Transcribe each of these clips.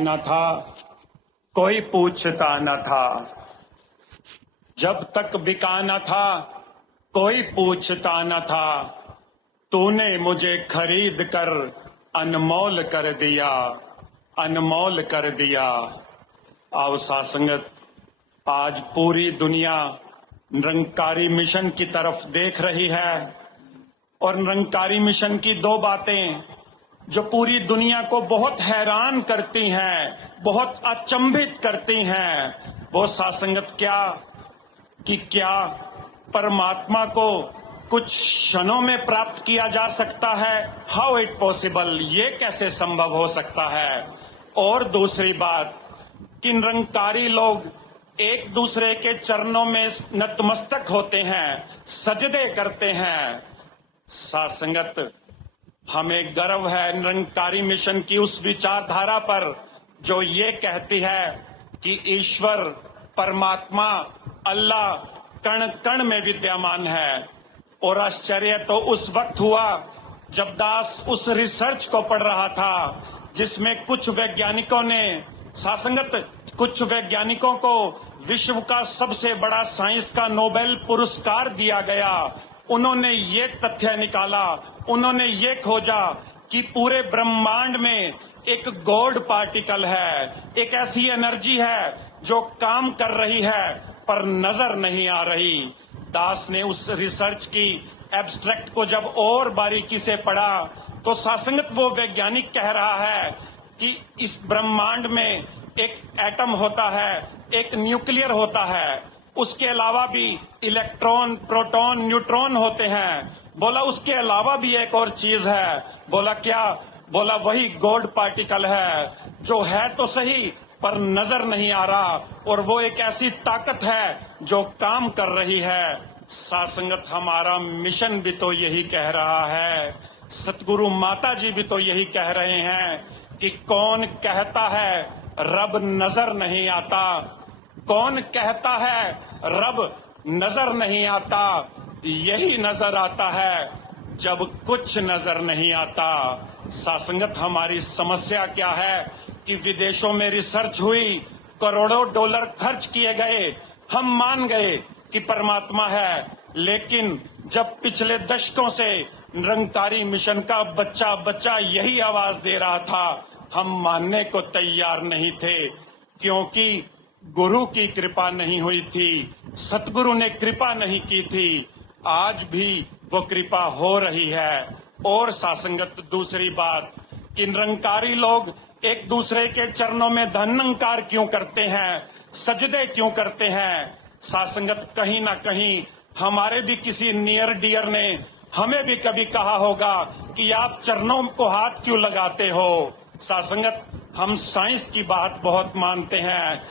न था, कोई पूछता न था। जब तक बिका न था, कोई पूछता न था। तूने मुझे खरीद कर अनमोल कर दिया, अनमोल कर दिया। आओ सासंगत, आज पूरी दुनिया निरंकारी मिशन की तरफ देख रही है और निरंकारी मिशन की दो बातें जो पूरी दुनिया को बहुत हैरान करती हैं, बहुत अचंभित करती हैं, वो सासंगत क्या परमात्मा को कुछ क्षणों में प्राप्त किया जा सकता है? हाउ इट पॉसिबल, ये कैसे संभव हो सकता है? और दूसरी बात कि निरंकारी लोग एक दूसरे के चरणों में नतमस्तक होते हैं, सजदे करते हैं। सासंगत, हमें गर्व है निरंकारी मिशन की उस विचारधारा पर जो ये कहती है कि ईश्वर, परमात्मा, अल्लाह कण कण में विद्यमान है। और आश्चर्य तो उस वक्त हुआ जब दास उस रिसर्च को पढ़ रहा था जिसमें कुछ वैज्ञानिकों ने, सासंगत, कुछ वैज्ञानिकों को विश्व का सबसे बड़ा साइंस का नोबेल पुरस्कार दिया गया। उन्होंने ये तथ्य निकाला, उन्होंने ये खोजा कि पूरे ब्रह्मांड में एक गॉड पार्टिकल है, एक ऐसी एनर्जी है जो काम कर रही है पर नजर नहीं आ रही। दास ने उस रिसर्च की एब्स्ट्रैक्ट को जब और बारीकी से पढ़ा तो सासंगत वो वैज्ञानिक कह रहा है कि इस ब्रह्मांड में एक एटम होता है, एक न्यूक्लियर होता है, उसके अलावा भी इलेक्ट्रॉन, प्रोटॉन, न्यूट्रॉन होते हैं। बोला उसके अलावा भी एक और चीज है। बोला क्या? बोला वही गॉड पार्टिकल है जो है तो सही पर नजर नहीं आ रहा, और वो एक ऐसी ताकत है जो काम कर रही है। सासंगत, हमारा मिशन भी तो यही कह रहा है, सतगुरु माता जी भी तो यही कह रहे हैं कि कौन कहता है रब नजर नहीं आता, कौन कहता है रब नजर नहीं आता? यही नजर आता है जब कुछ नजर नहीं आता। सासंगत, हमारी समस्या क्या है कि विदेशों में रिसर्च हुई, करोड़ों डॉलर खर्च किए गए, हम मान गए कि परमात्मा है, लेकिन जब पिछले दशकों से निरंकारी मिशन का बच्चा बच्चा यही आवाज दे रहा था, हम मानने को तैयार नहीं थे, क्योंकि गुरु की कृपा नहीं हुई थी, सतगुरु ने कृपा नहीं की थी। आज भी वो कृपा हो रही है। और सासंगत, दूसरी बात कि निरंकारी लोग एक दूसरे के चरणों में धन्यंकार क्यों करते हैं, सजदे क्यों करते हैं? सासंगत, कहीं ना कहीं हमारे भी किसी नियर डियर ने हमें भी कभी कहा होगा कि आप चरणों को हाथ क्यों लगाते हो? सासंगत, हम साइंस की बात बहुत मानते हैं,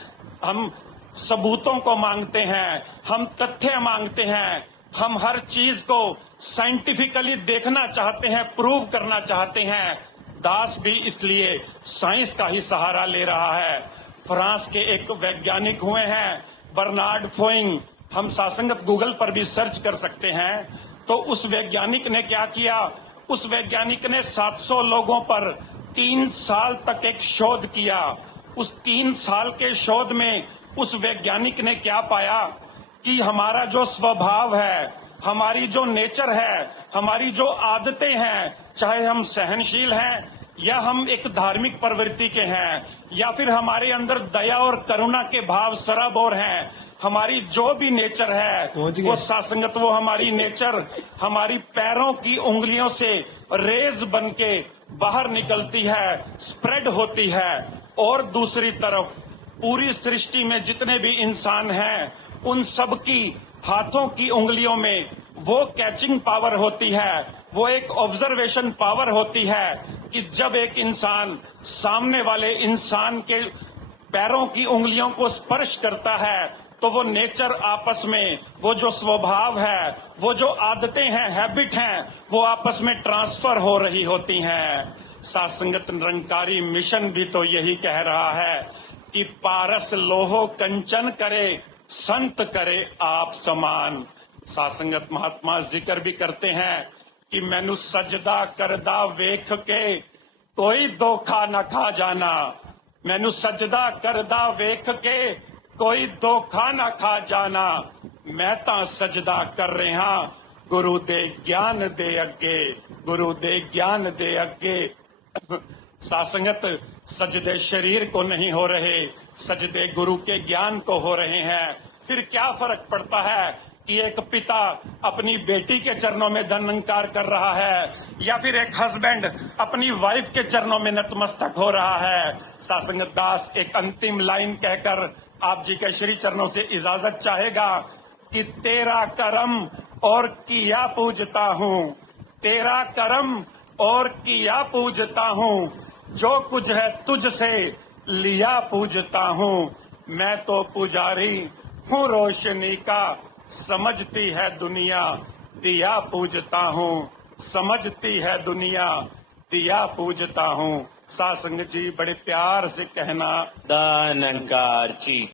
हम सबूतों को मांगते हैं, हम तथ्य मांगते हैं, हम हर चीज को साइंटिफिकली देखना चाहते हैं, प्रूव करना चाहते हैं। दास भी इसलिए साइंस का ही सहारा ले रहा है। फ्रांस के एक वैज्ञानिक हुए हैं बर्नार्ड फोइंग, हम सासंगत गूगल पर भी सर्च कर सकते हैं। तो उस वैज्ञानिक ने क्या किया? उस वैज्ञानिक ने 700 लोगों पर 3 साल तक एक शोध किया। उस 3 साल के शोध में उस वैज्ञानिक ने क्या पाया कि हमारा जो स्वभाव है, हमारी जो नेचर है, हमारी जो आदतें हैं, चाहे हम सहनशील हैं या हम एक धार्मिक प्रवृत्ति के हैं या फिर हमारे अंदर दया और करुणा के भाव सराबोर हैं, हमारी जो भी नेचर है वो सासंगत, वो हमारी नेचर हमारी पैरों की उंगलियों से रेज बन के बाहर निकलती है, स्प्रेड होती है। और दूसरी तरफ पूरी सृष्टि में जितने भी इंसान हैं उन सब की हाथों की उंगलियों में वो कैचिंग पावर होती है, वो एक ऑब्जर्वेशन पावर होती है कि जब एक इंसान सामने वाले इंसान के पैरों की उंगलियों को स्पर्श करता है तो वो नेचर आपस में, वो जो स्वभाव है, वो जो आदतें हैं, हैबिट हैं, वो आपस में ट्रांसफर हो रही होती हैं। सासंगत, निरंकारी मिशन भी तो यही कह रहा है कि पारस लोहो कंचन करे, संत करे आप समान। सासंगत, महात्मा जिक्र भी करते हैं कि मैनू सजदा करदा वेख के कोई धोखा न खा जाना, मैनू सजदा करदा वेख के कोई धोखा ना खा जाना। मैं तां सजदा कर रहा गुरु दे ज्ञान दे अगे, गुरु दे ज्ञान दे अगे। सासंगत सजदे शरीर को नहीं हो रहे, सजदे गुरु के ज्ञान को हो रहे हैं। फिर क्या फर्क पड़ता है कि एक पिता अपनी बेटी के चरणों में धनंकार कर रहा है या फिर एक हस्बैंड अपनी वाइफ के चरणों में नतमस्तक हो रहा है। सासंगत दास एक अंतिम लाइन कहकर आप जी के श्री चरणों से इजाजत चाहेगा कि तेरा करम और किया पूजता हूँ, तेरा करम और किया पूजता हूँ, जो कुछ है तुझसे लिया पूजता हूँ। मैं तो पुजारी हूँ रोशनी का, समझती है दुनिया दिया पूजता हूँ, समझती है दुनिया दिया पूजता हूँ। सासंग जी बड़े प्यार से कहना दानंकार जी।